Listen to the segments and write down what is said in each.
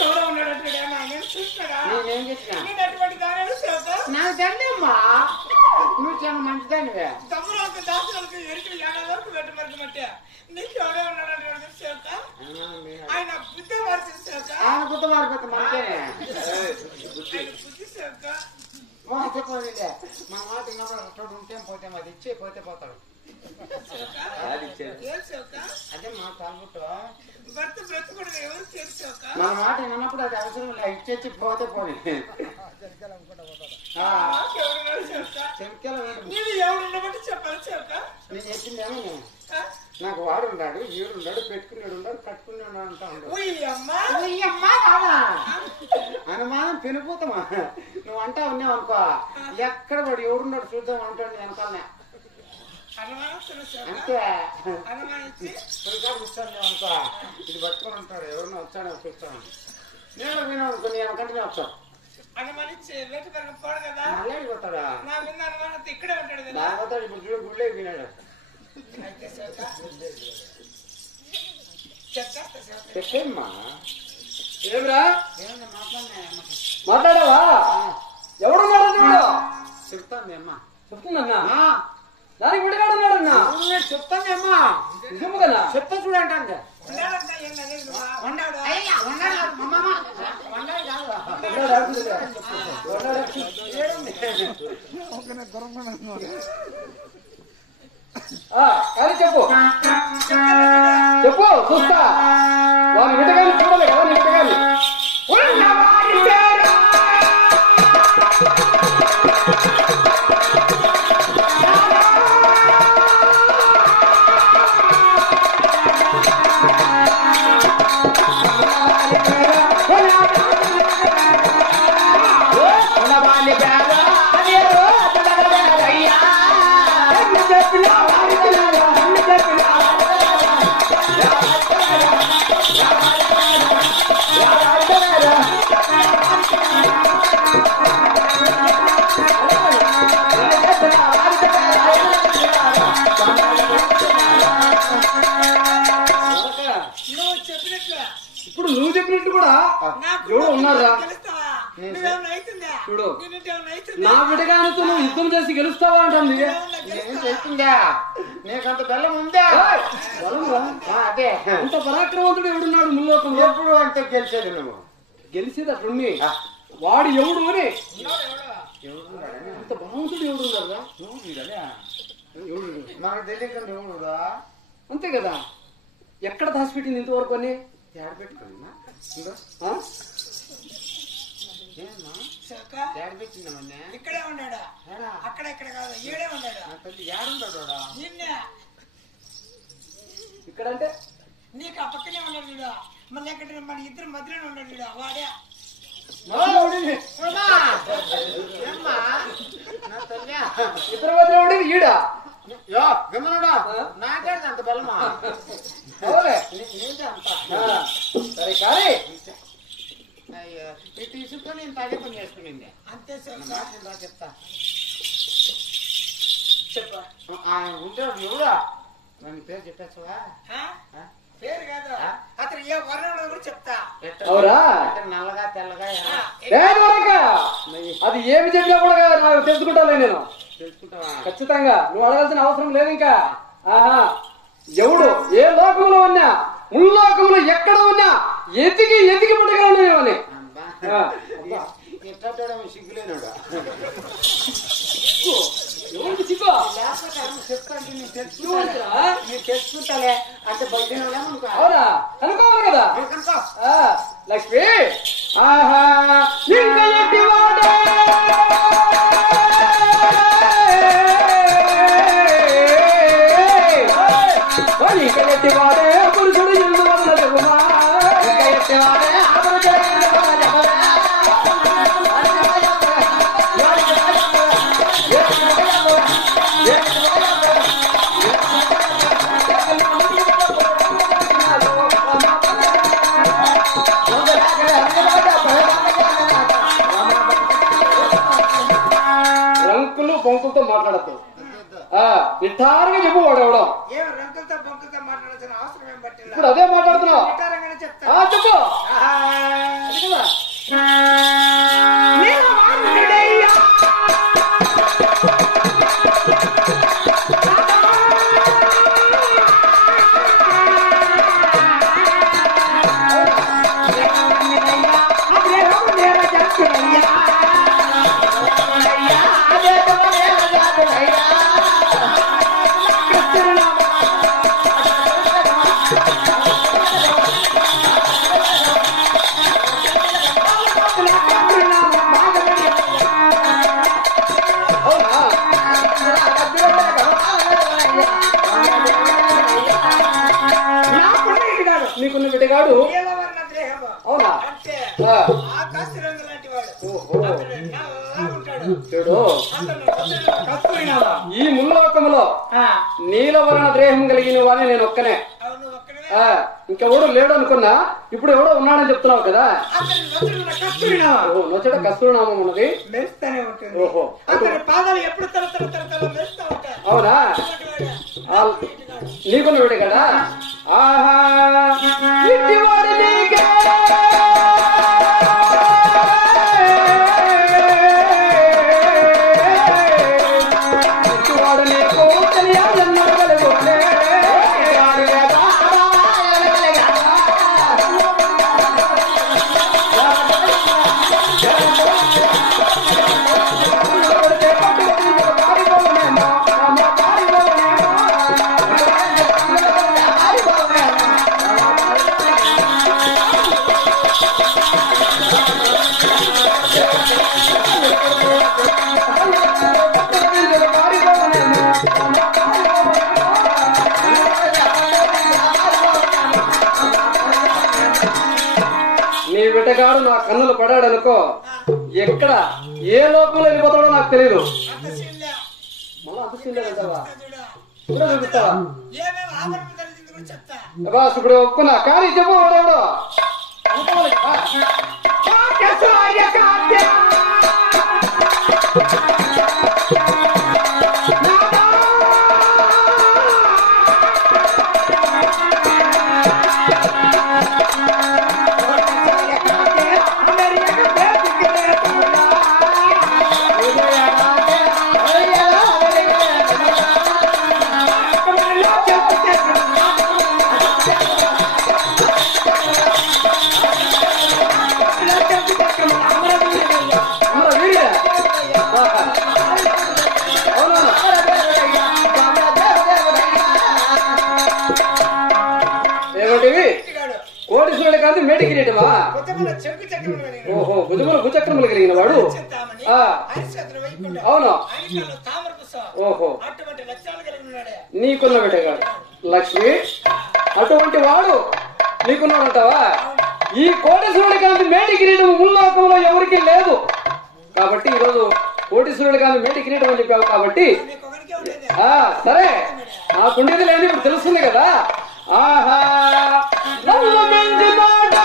ఎవరో ఉన్నాడు చూస్తాడా నేనేం చెప్పినా నేను అటువంటి దాని సేవక నాకు దండమ్మా నువ్వు చాలా మంచిదానివే తమ్ములకు దాసులకు ఎరికి ఏడాది వరకు పెట్టమన్నట్టే నీకు ఎవరో ఉన్నాడు సేవక ఆయన బుద్ధి మారుతుంది సేవక ఆయన బుద్ధి మారిపోతే మనకేనే బుద్ధి సేవక చెప్పలేదే మన మాట ఇంకా ఉంటే పోతే అది ఇచ్చే పోతే పోతాడు అదే మా తాగుట్టు భర్త బ్రతుకుడు ఎవరు చేసాక మన మాట విన్నప్పుడు అది అవసరం లేదు ఇచ్చేచ్చి పోతే పోనీ ఎవరు చెప్పాలి చెక్క నేను చెప్పిందేమో నాకు వాడు ఉన్నాడు ఈడున్నాడు పెట్టుకున్నాడు ఉన్నాడు కట్టుకున్నాడు అంటా అనుమానం పెనిపోతామా నువ్వు అంటా ఉన్నావు అనుకో ఎక్కడ వాడు ఎవడున్నాడు చూద్దాం అంటాడు వెనకాలనే అంతే కూర్చోండి అనుకో ఇది పట్టుకొని ఉంటాడు ఎవరన్నా వచ్చాడో చూస్తాను నేను వినా అనుకో నేను కంటిన్యూ వచ్చాను మళ్ళీ పోతాడా ఇక్కడే ఉంటాడు పోతాడు ఇప్పుడు చూడు గుళ్ళే వినాడు చెప్పేమ్మా ఏమిరా మాట్లాడావా ఎవడున్నాడు చెప్తాను అమ్మా చెప్తుందన్నా దానికి విడిగాడున్నాడన్నా చెప్తాను అమ్మా నిజము కదా చెప్తా చూడండి అది చెప్పు చెప్పు చూస్తా వాళ్ళ విటగాని చూడాలి కదా విటగాని ఇప్పుడు నువ్వు చెప్పినట్టు కూడా ఎవరు ఉన్నారా చూడు నా విడగానితో నువ్వు యుద్ధం చేసి గెలుస్తావా అంటుంది చెప్తుందా నీకంత బెల్లం ఉందా అదే అంత పరాక్రమంతుడు ఎవడున్నాడు ముల్లోకంలో ఎప్పుడు అంటే గెలిచేది నువ్వు గెలిచేది అట్లుండి వాడు ఎవడు అని అంత బలవంతుడు ఎవడున్నారా మనకు తెలియకుండా ఎవడుడా అంతే కదా ఎక్కడ దాచిపెట్టింది ఇంతవరకు అని పెట్టుకున్నా ఇక్కడే ఉన్నాడా అక్కడ ఇక్కడ కాదు ఈడే ఉన్నాడా ఏడుంటాడా నిన్నే ఇక్కడంటే నీకు ఆ పక్కనే ఉన్నాడు వీడు మళ్ళీ ఎక్కడ మన ఇద్దరు మధ్యలోనే ఉన్నాడు వీడు వాడే ఇద్దరు మధ్య ఉండేది ఈడ గమనుడా నాకే అంత బలమా సరే కానీ ఇది తీసుకొని నేను తాగే పని చేసుకునింది అంతే చెప్తా చెప్పా ఉంటాడు ఎవడా నన్ను పేరు చెప్పేస్తావా పేరు కాదు అతను ఏ వర్ణంలో కూడా చెప్తా నల్లగా తెల్లగా అది ఏమి చెప్పినా కూడా నాకు తెలుసుకుంటాను నేను తెలుసుకుంటావా ఖచ్చితంగా నువ్వు అడగాల్సిన అవసరం లేదు ఇంకా ఆహా ఎవడు ఏ లోకంలో ఉన్నా ముల్లోకంలో ఎక్కడ ఉన్నా ఎతికి ఎతికి పుట్టగలను సిగ్గులేనాడు సిగ్గు చెప్తాంటే నేను తెలుసుకుంటాలే అంటే బయట అవునా అనుకోవాలి కదా లక్ష్మి ఆహా ఇంకా ఎట్టి వాడే ఇంకా ఎట్టి వాడే పురుషుడు ఇల్లు వదలదుమా ఇంకా ఎట్టి వాడే రంకులు బొంకులతో మాట్లాడద్దు నిఠారుగా చెప్పు వాడు ఎవడో ఏం రంకులతో బొంకులతో మాట్లాడాల్సిన అవసరం ఏం పట్టింది ఇప్పుడు అదే మాట్లాడుతున్నావు నిఠారంగా చెప్తా చెప్పు అది కదా. నీలవర్ణుడయ్యా నీకున్న బిడ్డగాడు నీలవర్ణ దేహము. అవునా అంటే ఆ. ఆకాశ రంగు లాంటి వాడు. ఓహో. అతడు నల్లగా ఉంటాడు. చూడు అతను కప్పుకున్నావా? ఈ ముల్లోకములో నీలవర్ణ దేహం కలిగిన వాడిని నేను ఒక్కనే. అవును ఒక్కడే. ఇంకెవడు లేడు అనుకున్నా, ఇప్పుడు ఎవడో ఉన్నాడని చెప్తున్నావు కదా. అతని నొసలున్న కప్పుకున్నావా? ఓహో, నొచ్చట కస్తూరినామం ఉన్నది. మెరుస్తూనే ఉంటుంది. ఓహో. అతని పాదాలు ఎప్పుడు తల మెరుస్తూ ఉంటాయి. అవునా అటువంటి వాడే. నీకున్న బిడ్డ కదా. ఆహా ఇంటివాడు నీకే ఇంటివాడు నీకు తెలియాలన్నాడు కలుగులే. నీ బిడ్డగాడు నా కన్నులు పడాడు అనుకో, ఎక్కడ ఏ లోకంలో వెళ్ళిపోతాడో నాకు తెలియదు. అంత సీన్లే. మళ్ళా అంత సీన్లేదంటావా? చూడు. కూడా చూపిస్తావా? ఏమేమి ఆభరణం కలిగింది కూడా చెప్తా. బాస్ ఇప్పుడు ఒప్పుకున్నా, కానీ చెప్పు వాడెవడో. ఏమంటివి? కోటీశ్వరుడు కాదు, మేటి కిరీటమా? కొత్తగా చెరుకు చక్రం కలిగిన ఓహో, భుజములు భుచక్రములు కలిగిన వాడు. చెప్తామని ఆ. హరిశ్చంద్ర వైకుంఠం. అవును. ఆయనలో తామర పుష్పం. ఓహో, అటువంటి లక్ష్యాలు కలిగి ఉన్నాడే. నీకున్న బిడ్డగాడు లక్ష్మి, అటువంటి వాడు నీకున్నాడంటావా? ఈ కోటీశ్వరుడి కాంతి మేటి కిరీటం ముల్లోకంలో ఎవరికి లేదు కాబట్టి ఈరోజు కోటీశ్వరుడి కాంతి మేటి కిరీటం అని చెప్పావు కాబట్టి నీకు ఒకరికే ఉండేది. సరే, నాకుండేది లేని ఇప్పుడు తెలుస్తుంది కదా. ఆహా నన్ను పెంచినాడే.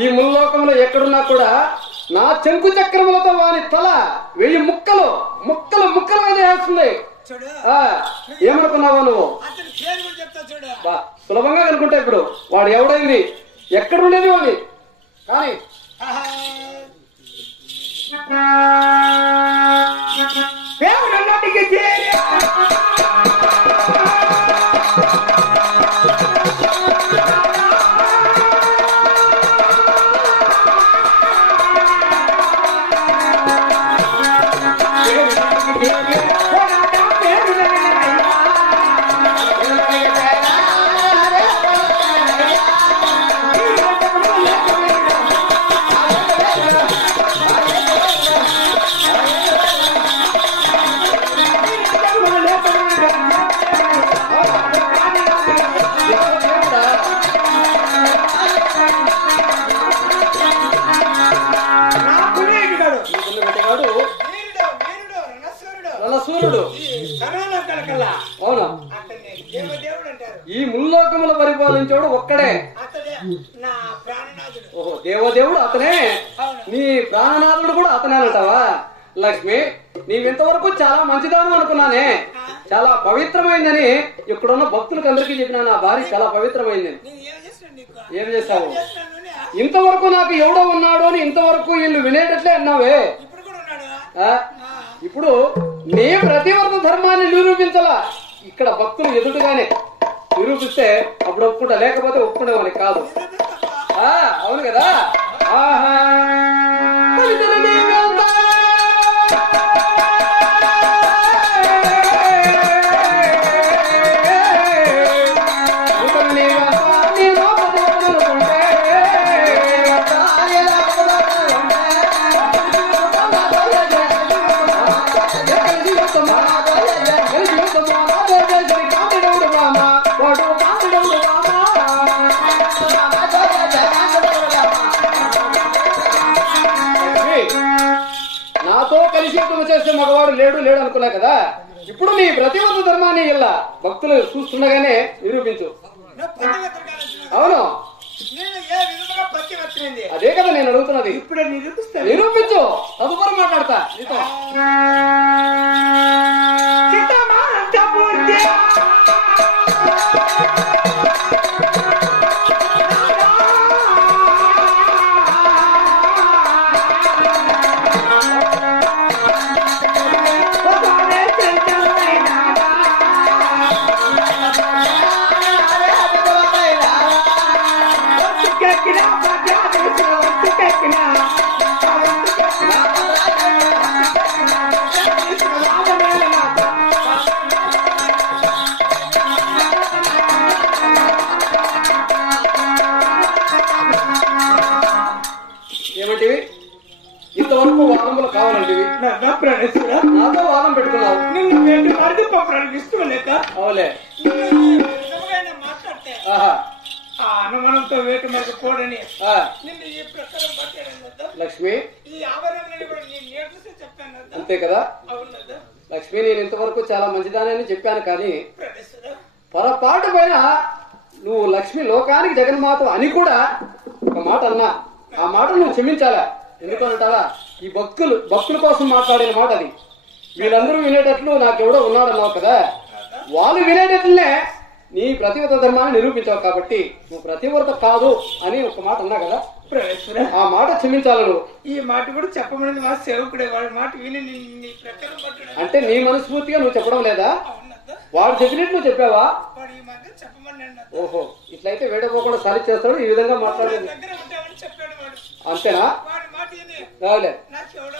ఈ ముల్లోకంలో ఎక్కడున్నా కూడా నా చెంకు చక్రములతో వాని తల 1000 ముక్కలు ముక్కలు ముక్కలుగా చేస్తుంది. చూడు ఏమనుకున్నావా నువ్వు? అతని పేరు కూడా చెప్తా చూడు. బా, సులభంగా అనుకుంటే ఇప్పుడు వాడు ఎవడైంది, ఎక్కడుండేది వాడి కానీ పేరున్నటికి చేరి దేవదేవుడు అంటారు. ఈ ముల్లోకముల పరిపాలించేవాడు ఒక్కడే. అతడే నా ప్రాణనాథుడు. ఓహో, దేవదేవుడు అతనే, అవును. నీ ప్రాణనాథుడు కూడా అతనేనంటావా? లక్ష్మి, నీవింతవరకు చాలా మంచిదాను అనుకున్నానే, చాలా పవిత్రమైందని ఇక్కడున్న భక్తులకు అందరికీ చెప్పినా నా భార్య చాలా పవిత్రమైందని. నేను ఏం చేస్తాను నీకు? ఏం చేశావు? చేస్తున్నాను. ఇంతవరకు నాకు ఎవడో ఉన్నాడు అని ఇంతవరకు వీళ్ళు వినేటట్లే అన్నావే. ఇప్పుడు కూడా ఉన్నాడు. ఇప్పుడు నీ ప్రతివర్త ధర్మాన్ని నిరూపించాలా ఇక్కడ భక్తులు ఎదుటిగానే నిరూపిస్తే అప్పుడు ఒప్పుకుంటా, లేకపోతే ఒప్పుకునేవాని కాదు. అవును కదా. ఆహా నాతో కలిసి యుద్ధం చేస్తే మగవాడు లేడు లేడు అనుకున్నా కదా. ఇప్పుడు నీ ప్రతివర్త ధర్మాన్ని ఇలా భక్తులు చూస్తుండగానే నిరూపించు. అవును, అదే కదా నేను అడుగుతున్నది. ఇప్పుడే నిరూపిస్తాను. నిరూపించు, తదుపరి మాట్లాడతా నీతో. ఏమంటివి? ఇంతవరకు వాదములు కావాలంటివి. నాతో వాదం పెట్టుకున్నావు. ఇష్టం లేక అవులే. మాట్లాడితే ఆహా, అనుమానంతో వేటు మనకు కూడని ఆ, నిన్ను ఈ ప్రకారం మాట్లాడాను. లక్ష్మి, ఈ ఆభరణాన్ని కూడా నేను నేర్పిస్తే చెప్తాను. అంతే కదా. అవును లక్ష్మి, నేను ఇంతవరకు చాలా మంచిదానని చెప్పాను, కానీ ప్రవేశరా పొరపాటు పైన నువ్వు లక్ష్మి లోకానికి జగన్మాత అని కూడా ఒక మాట అన్నా. ఆ మాట నువ్వు క్షమించాలా. ఎందుకంటావా? ఈ భక్తుల కోసం మాట్లాడిన మాట అది. వీళ్ళందరూ వినేటట్లు నాకెవడో ఉన్నాడన్నావు కదా, వాళ్ళు వినేటట్లనే నీ ప్రతివ్రత ధర్మాన్ని నిరూపించావు. కాబట్టి నువ్వు ప్రతివ్రత కాదు అని ఒక మాట అన్నా కదా, ఆ మాట క్షమించాలి నువ్వు. ఈ మాట కూడా చెప్పమని మా సేవకుడే వాడి మాట విని నీ ప్రకారం పట్టాడు. అంటే నీ మనస్ఫూర్తిగా నువ్వు చెప్పడం లేదా? అవునద్దా? వాడు చెప్పినట్టు నువ్వు చెప్పావా? వాడు ఈ మాట చెప్పమని ఓహో, ఇట్లయితే వేడపోకుండా సారి చేస్తాడు. ఈ విధంగా మాట్లాడేది దగ్గర ఉంటామని చెప్పాడు వాడు. అంతేనా? వాడి మాట విని రావులే. నాకు ఎవడో